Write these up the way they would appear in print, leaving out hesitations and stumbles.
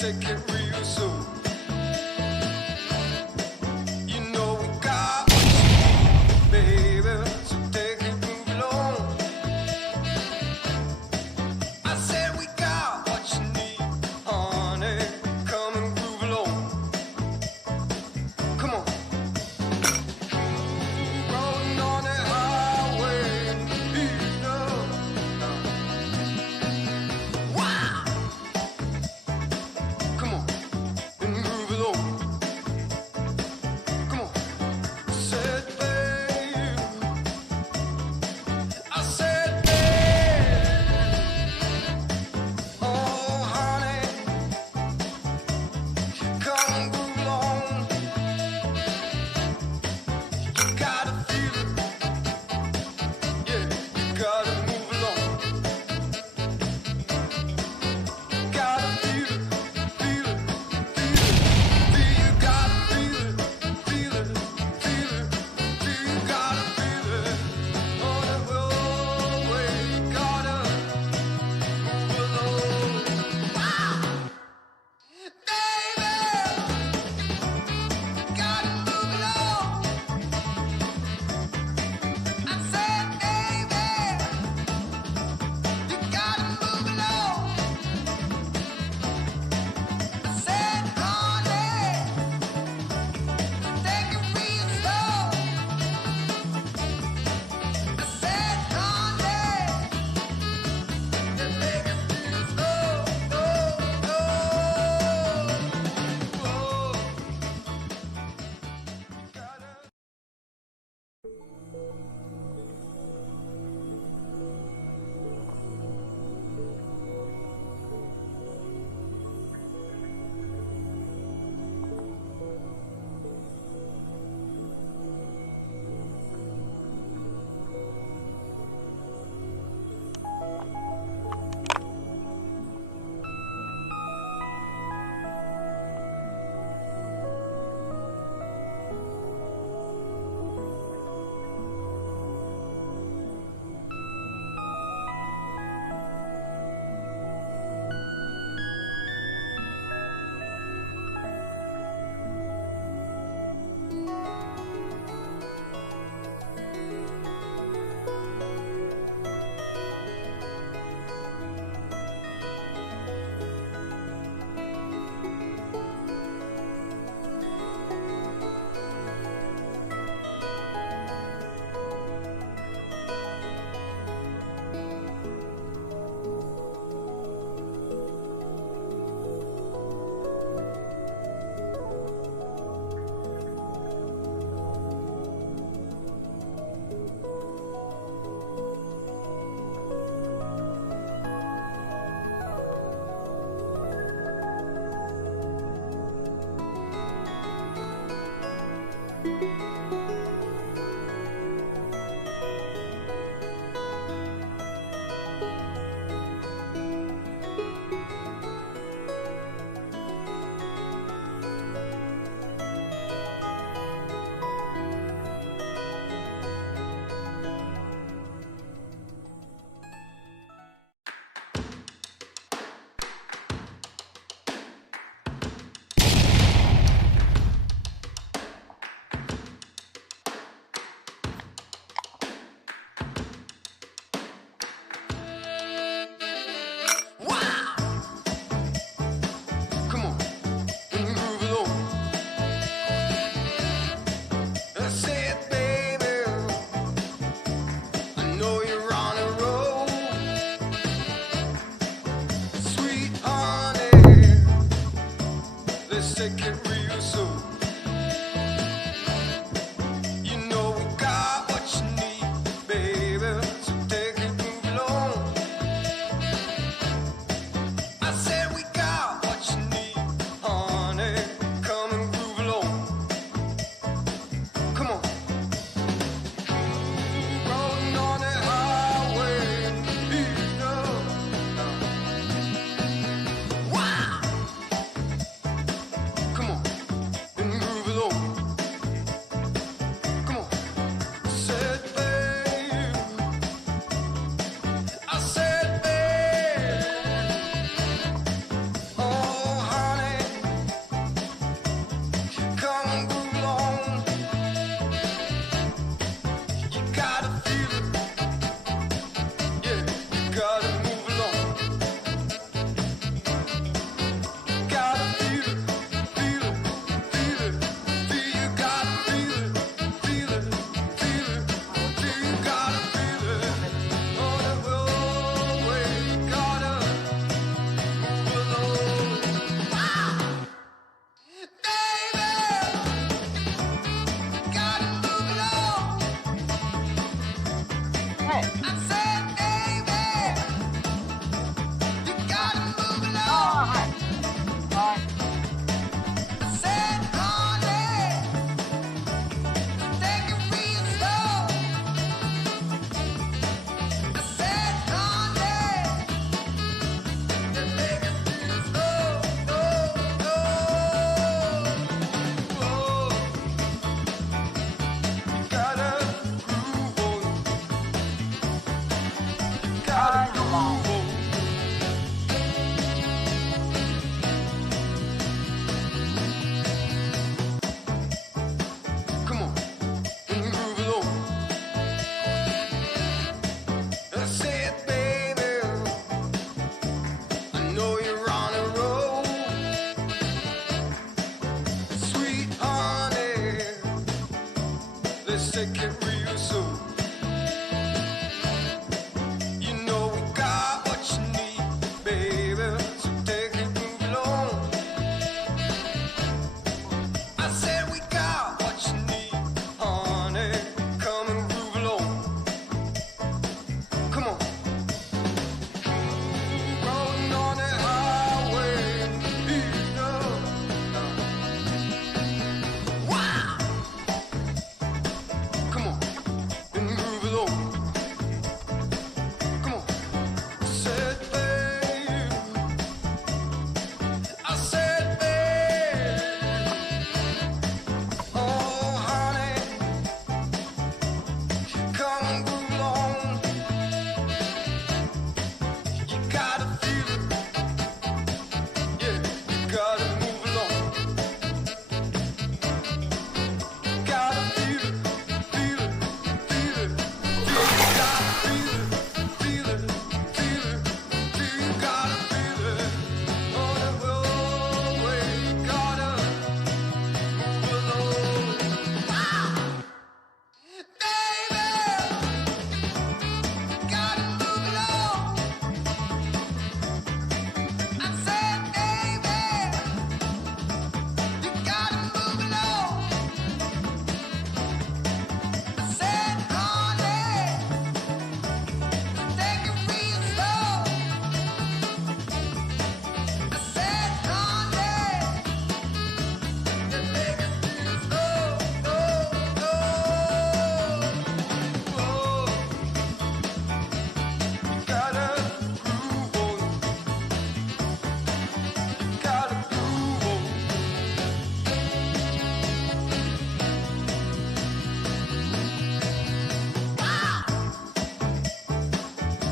let's take it real soon. You know we got what you need, baby, so take it, move along. I said we got what you need, honey, come and groove along. Come on. Rolling on the highway, heat up. Wow. Come on. Come on, and groove along. I said, baby, I know you're on a roll. Sweet honey, let's take it real slow. You know we got what you need, baby, so take it, move along. I said we got what you need, honey, come and groove along. Come on. Rolling on the highway, you know. Wow! Come on, and groove along. Come on. I said, babe. I said, babe. Oh, honey, come and groove along. You gotta feel it. Yeah, you gotta move along. You gotta feel it, feel it, feel it, feel it. You gotta feel it, feel it, feel it, feel. You gotta feel it. On the roadway, you gotta move along. Baby, gotta move along. I said, baby, you gotta move along. I said, honey, take it real slow. I said, honey, you take it real slow, slow, slow. You gotta groove on. You gotta groove on.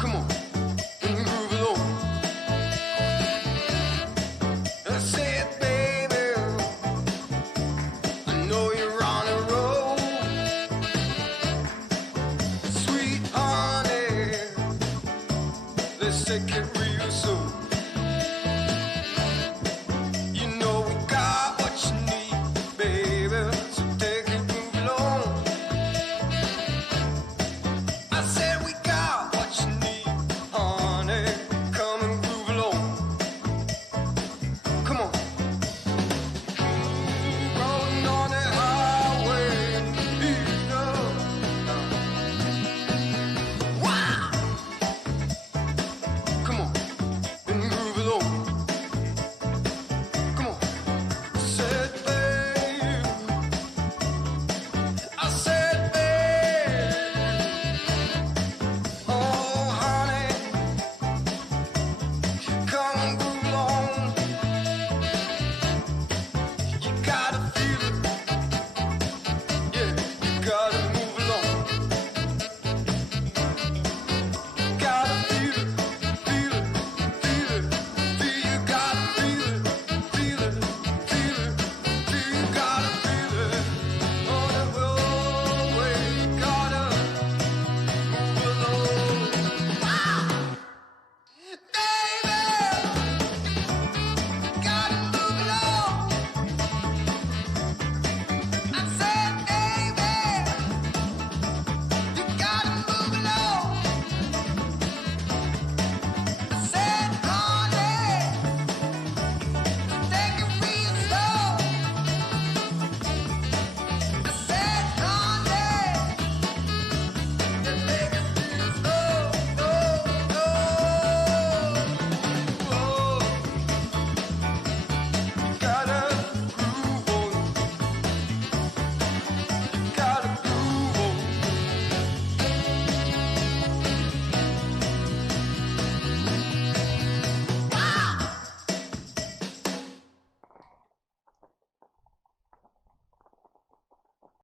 Come on, and groove along. I said, baby, I know you're on a roll. Sweet honey, let's take it real slow.